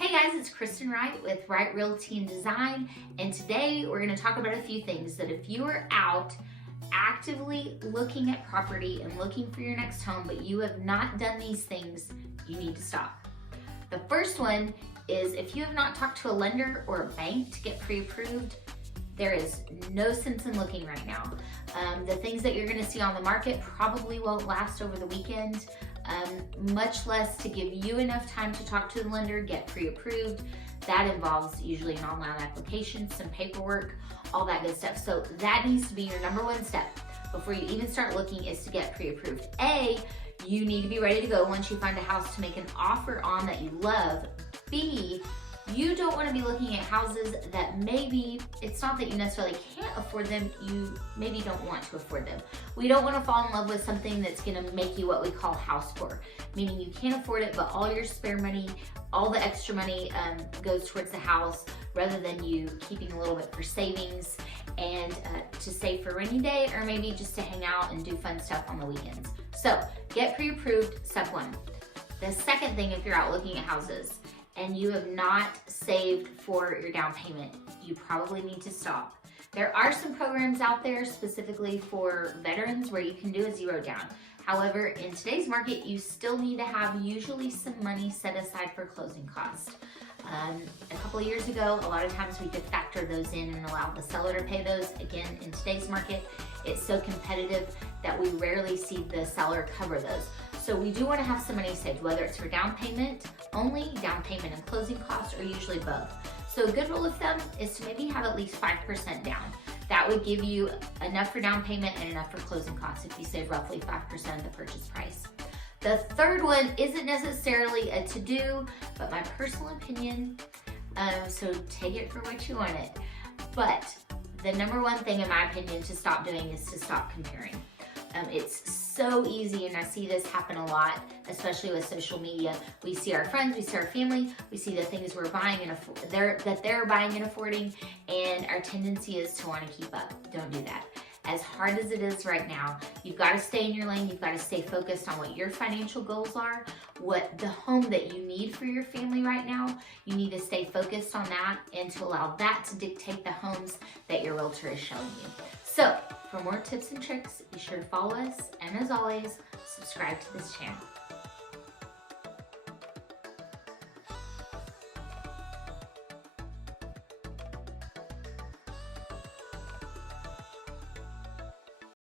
Hey guys, it's Kristen Wright with Wright Realty and Design, and today we're going to talk about a few things that if you are out actively looking at property and looking for your next home, but you have not done these things, you need to stop. The first one is if you have not talked to a lender or a bank to get pre-approved, there is no sense in looking right now. The things that you're going to see on the market probably won't last over the weekend. Much less to give you enough time to talk to the lender, get pre-approved. That involves usually an online application, some paperwork, all that good stuff. So that needs to be your number one step before you even start looking, is to get pre-approved. A, you need to be ready to go once you find a house to make an offer on that you love. B, you don't want to be looking at houses that maybe, it's not that you necessarily can't afford them, you maybe don't want to afford them. We don't want to fall in love with something that's going to make you what we call house poor, meaning you can't afford it, but all your spare money, all the extra money goes towards the house, rather than you keeping a little bit for savings and to save for rainy day, or maybe just to hang out and do fun stuff on the weekends. So get pre-approved, step one. The second thing, if you're out looking at houses and you have not saved for your down payment, you probably need to stop. There are some programs out there specifically for veterans where you can do a zero down. However, in today's market, you still need to have usually some money set aside for closing costs. A couple of years ago, a lot of times we could factor those in and allow the seller to pay those. Again, in today's market, it's so competitive that we rarely see the seller cover those. So we do want to have some money saved, whether it's for down payment only, down payment and closing costs, or usually both. So a good rule of thumb is to maybe have at least 5% down. That would give you enough for down payment and enough for closing costs if you save roughly 5% of the purchase price. The third one isn't necessarily a to-do, but my personal opinion, so take it for what you want it. But the number one thing in my opinion to stop doing is to stop comparing. It's so easy, and I see this happen a lot, especially with social media. We see our friends, we see our family, we see the things we're buying and that they're buying and affording, and our tendency is to want to keep up. Don't do that. As hard as it is right now, you've got to stay in your lane. You've got to stay focused on what your financial goals are, what the home that you need for your family right now. You need to stay focused on that and to allow that to dictate the homes that your realtor is showing you. So for more tips and tricks, be sure to follow us, and as always, subscribe to this channel.